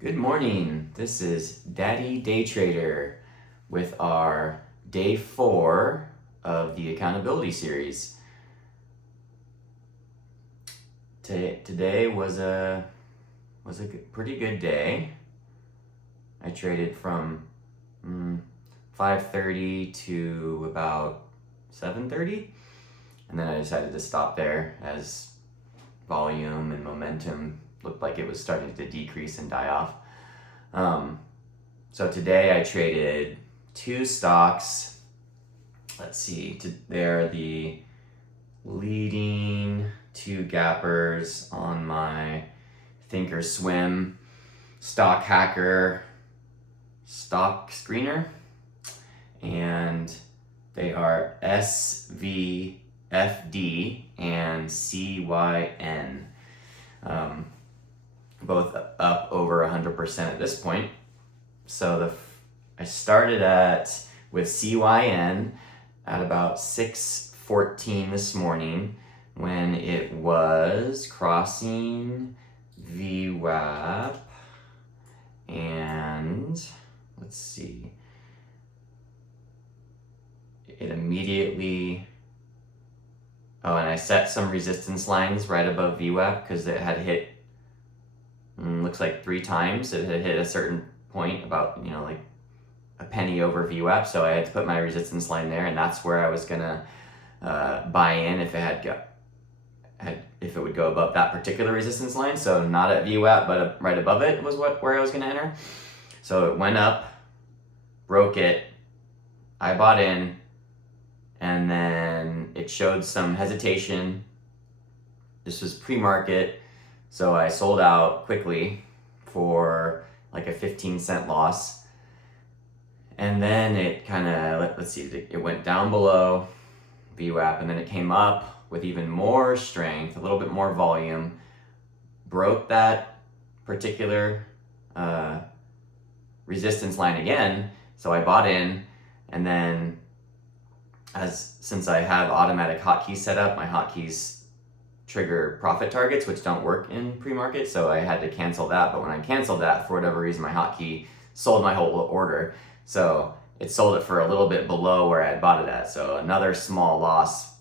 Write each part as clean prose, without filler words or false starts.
Good morning. This is Daddy Day Trader with our day 4 of the accountability series. Today was a pretty good day. I traded from 5:30 to about 7:30, and then I decided to stop there as volume and momentum looked like it was starting to decrease and die off. So today I traded 2 stocks. Let's see, they're the leading 2 gappers on my Thinkorswim stock hacker stock screener, and they are SVFD and CYN. Both up over 100% at this point. So I started with CYN at about 6:14 this morning when it was crossing VWAP, and let's see, it immediately, and I set some resistance lines right above VWAP because it had hit, looks like 3 times. It had hit a certain point about, like a penny over VWAP, so I had to put my resistance line there, and that's where I was gonna buy in if it would go above that particular resistance line. So not at VWAP, but right above it was where I was gonna enter. So it went up, broke it, I bought in, and then it showed some hesitation. This was pre-market, so I sold out quickly for like a 15-cent loss. And then it kind of, it went down below VWAP, and then it came up with even more strength, a little bit more volume, broke that particular resistance line again. So I bought in, and then since I have automatic hotkeys set up, my hotkeys trigger profit targets, which don't work in pre-market, so I had to cancel that. But when I canceled that, for whatever reason, my hotkey sold my whole order. So it sold it for a little bit below where I had bought it at. So another small loss,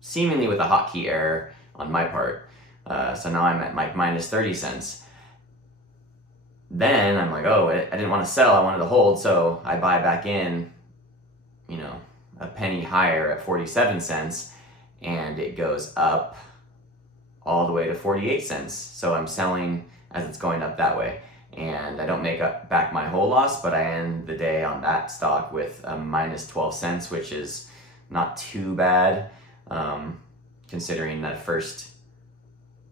seemingly with a hotkey error on my part. So now I'm at like minus 30 cents. Then I'm like, I didn't want to sell, I wanted to hold, so I buy back in, a penny higher at 47 cents, and it goes up all the way to 48 cents. So I'm selling as it's going up that way. And I don't make back my whole loss, but I end the day on that stock with a minus 12 cents, which is not too bad, considering that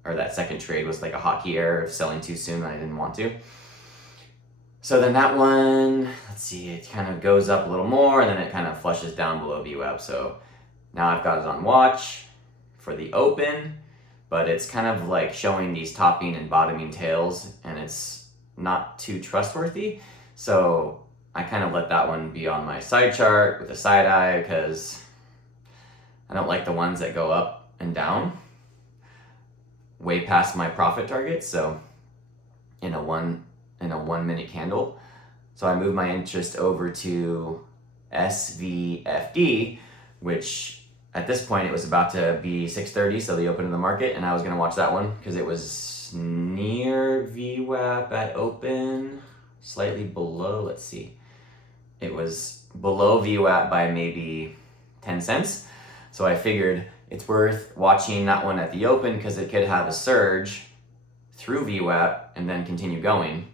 that second trade was like a hotkey error of selling too soon and I didn't want to. So then that one, it kind of goes up a little more, and then it kind of flushes down below VWAP. So now I've got it on watch for the open, but it's kind of like showing these topping and bottoming tails, and it's not too trustworthy. So I kind of let that one be on my side chart with a side eye, because I don't like the ones that go up and down way past my profit target. So in a 1 minute candle. So I moved my interest over to SVFD, which at this point it was about to be 6:30, so the open of the market, and I was going to watch that one because it was near VWAP at open, slightly below. Let's see, it was below VWAP by maybe 10 cents. So I figured it's worth watching that one at the open because it could have a surge through VWAP and then continue going.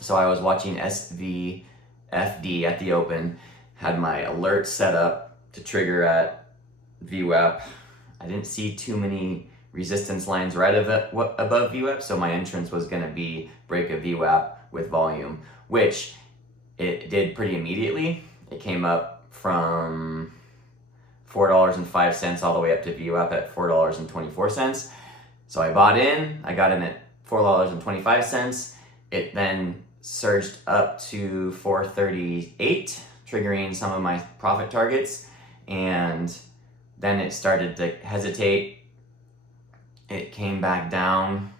So I was watching SVFD at the open, had my alert set up to trigger at VWAP. I didn't see too many resistance lines right above VWAP, so my entrance was going to be break a VWAP with volume, which it did pretty immediately. It came up from $4.05 all the way up to VWAP at $4.24. So I bought in, I got in at $4.25. It then surged up to $4.38, triggering some of my profit targets, and then it started to hesitate. It came back down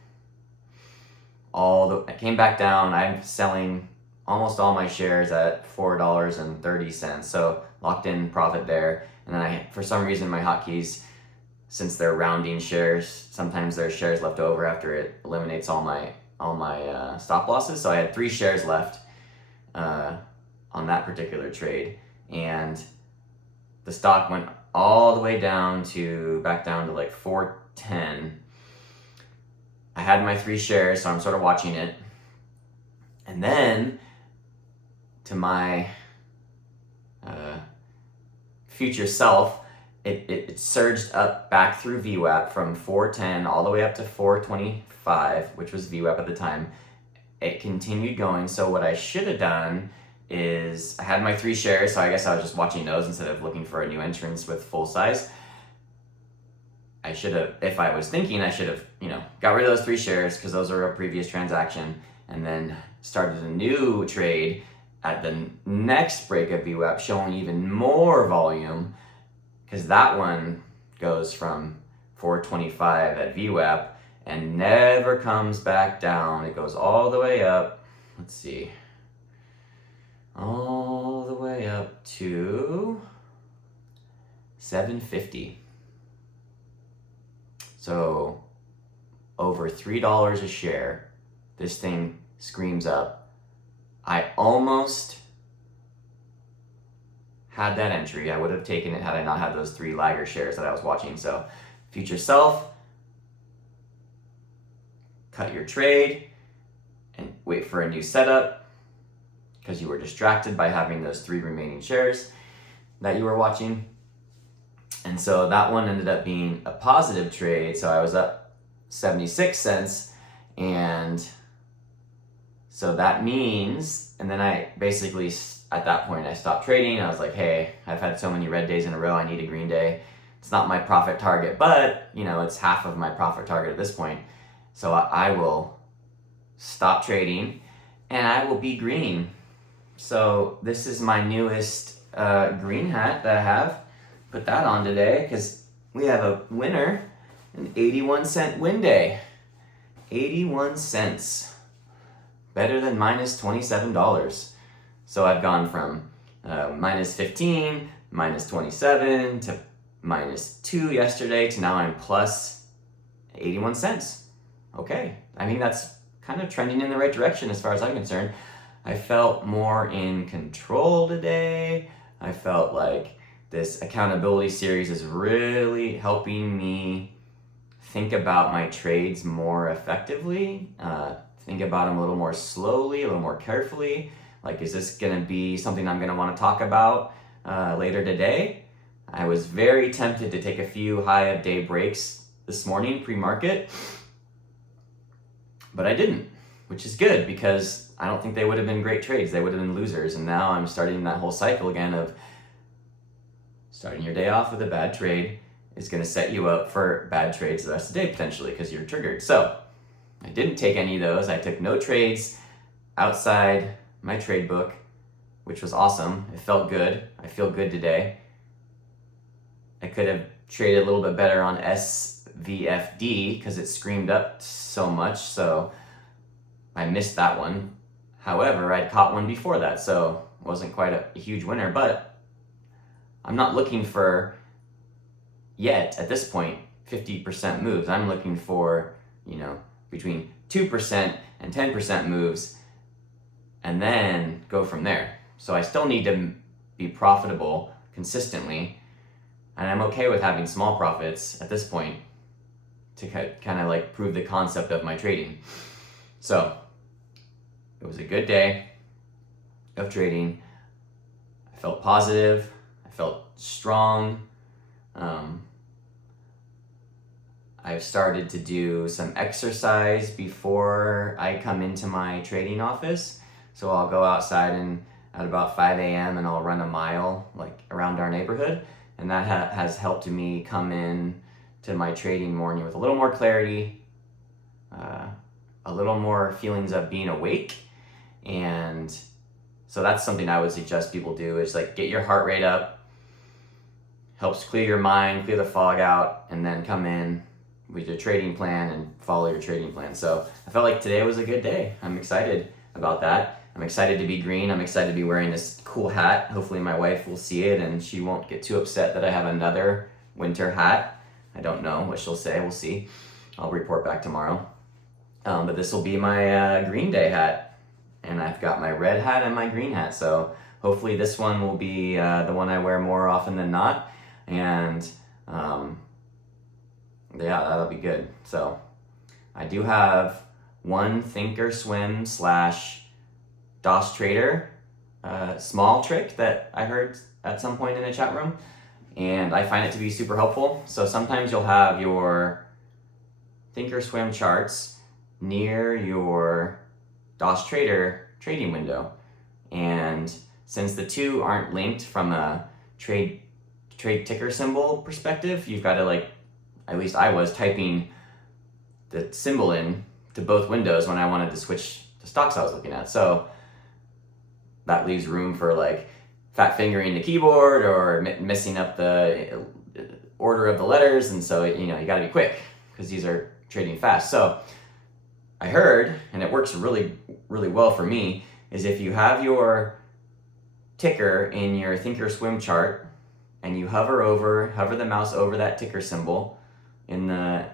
I came back down. I'm selling almost all my shares at $4.30, so locked in profit there. And then for some reason, my hotkeys, since they're rounding shares, sometimes there's shares left over after it eliminates all my stop losses. So I had 3 shares left on that particular trade, and the stock went all the way back down to like 410. I had my 3 shares, so I'm sort of watching it. And then, to my future self, it surged up back through VWAP from 410 all the way up to 425, which was VWAP at the time. It continued going, so what I should have done is I had my 3 shares, so I guess I was just watching those instead of looking for a new entrance with full size. I should have, if I was thinking, I should have, got rid of those 3 shares because those are a previous transaction, and then started a new trade at the next break of VWAP showing even more volume, because that one goes from 425 at VWAP and never comes back down. It goes all the way up. Let's see. All the way up to 750. So over $3 a share, this thing screams up. I almost had that entry. I would have taken it had I not had those 3 lagger shares that I was watching. So future self, cut your trade and wait for a new setup, because you were distracted by having those 3 remaining shares that you were watching. And so that one ended up being a positive trade. So I was up 76 cents. And so that means, and then I basically, at that point, I stopped trading. I was like, hey, I've had so many red days in a row. I need a green day. It's not my profit target, but it's half of my profit target at this point. So I will stop trading and I will be green. So this is my newest green hat that I have. Put that on today because we have a winner, an 81-cent win day. 81 cents. Better than minus $27. So I've gone from minus 15, minus 27 to minus 2 yesterday to now I'm plus 81 cents. Okay, I mean that's kind of trending in the right direction as far as I'm concerned. I felt more in control today. I felt like this accountability series is really helping me think about my trades more effectively, think about them a little more slowly, a little more carefully. Like, is this gonna be something I'm gonna wanna talk about later today? I was very tempted to take a few high of day breaks this morning, pre-market, but I didn't, which is good because I don't think they would have been great trades. They would have been losers. And now I'm starting that whole cycle again of starting your day off with a bad trade is going to set you up for bad trades the rest of the day potentially because you're triggered. So I didn't take any of those. I took no trades outside my trade book, which was awesome. It felt good. I feel good today. I could have traded a little bit better on SVFD because it screamed up so much, so I missed that one. However, I'd caught one before that, so it wasn't quite a huge winner, but I'm not looking for, yet at this point, 50% moves. I'm looking for, between 2% and 10% moves, and then go from there. So I still need to be profitable consistently, and I'm okay with having small profits at this point to kind of like prove the concept of my trading. So it was a good day of trading. I felt positive. I felt strong. I've started to do some exercise before I come into my trading office. So I'll go outside at about 5 a.m. and I'll run a mile like around our neighborhood. And that has helped me come in to my trading morning with a little more clarity, a little more feelings of being awake. And so that's something I would suggest people do is like get your heart rate up, helps clear your mind, clear the fog out, and then come in with your trading plan and follow your trading plan. So I felt like today was a good day. I'm excited about that. I'm excited to be green. I'm excited to be wearing this cool hat. Hopefully my wife will see it and she won't get too upset that I have another winter hat. I don't know what she'll say. We'll see. I'll report back tomorrow. But this will be my Green Day hat. And I've got my red hat and my green hat. So hopefully this one will be the one I wear more often than not. And yeah, that'll be good. So I do have one Thinkorswim / DOS Trader small trick that I heard at some point in the chat room, and I find it to be super helpful. So sometimes you'll have your Thinkorswim charts near your DOS Trader trading window, and since the two aren't linked from a trade ticker symbol perspective, you've got to, like, at least I was typing the symbol in to both windows when I wanted to switch the stocks I was looking at. So that leaves room for like fat fingering the keyboard or messing up the order of the letters. And so, you got to be quick because these are trading fast. So I heard, and it works really, really well for me, is if you have your ticker in your Thinkorswim chart and you hover the mouse over that ticker symbol in the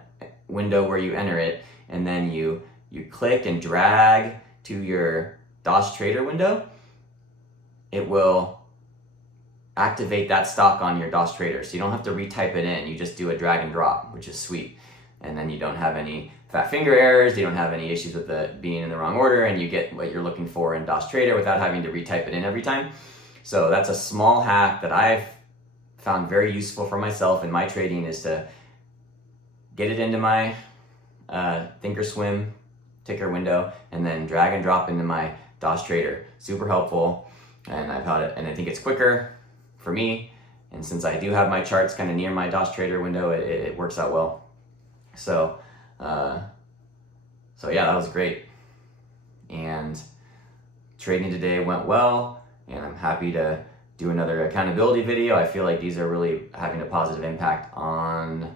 window where you enter it, and then you click and drag to your DOS Trader window, it will activate that stock on your DOS Trader. So you don't have to retype it in. You just do a drag and drop, which is sweet. And then you don't have any fat finger errors. You don't have any issues with it being in the wrong order, and you get what you're looking for in DOS Trader without having to retype it in every time. So that's a small hack that I've found very useful for myself in my trading, is to get it into my Thinkorswim ticker window and then drag and drop into my DOS Trader. Super helpful, and I've had it, and I think it's quicker for me. And since I do have my charts kind of near my DOS Trader window, it works out well. So, yeah, that was great. And trading today went well, and I'm happy to do another accountability video. I feel like these are really having a positive impact on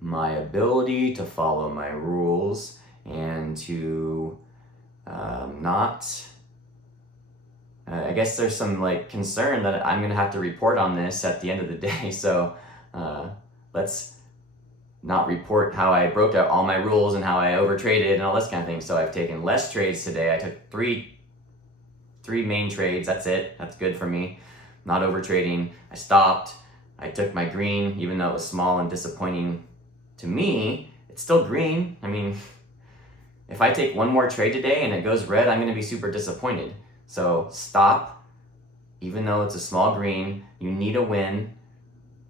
my ability to follow my rules and to I guess there's some like concern that I'm gonna have to report on this at the end of the day. So let's not report how I broke out all my rules and how I overtraded and all this kind of thing. So I've taken less trades today. I took three main trades. That's it. That's good for me. Not overtrading. I stopped. I took my green, even though it was small and disappointing to me. It's still green. I mean, if I take one more trade today and it goes red, I'm going to be super disappointed. So stop. Even though it's a small green, you need a win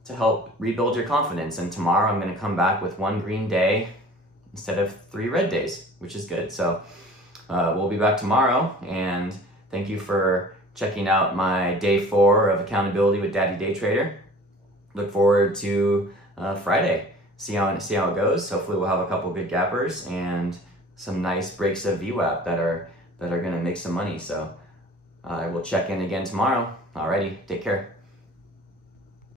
to help rebuild your confidence. And tomorrow I'm going to come back with one green day instead of 3 red days, which is good. So we'll be back tomorrow, and thank you for checking out my day 4 of accountability with Daddy Day Trader. Look forward to Friday. See how it goes. Hopefully we'll have a couple good gappers and some nice breaks of VWAP that are going to make some money. So I will check in again tomorrow. Alrighty, take care.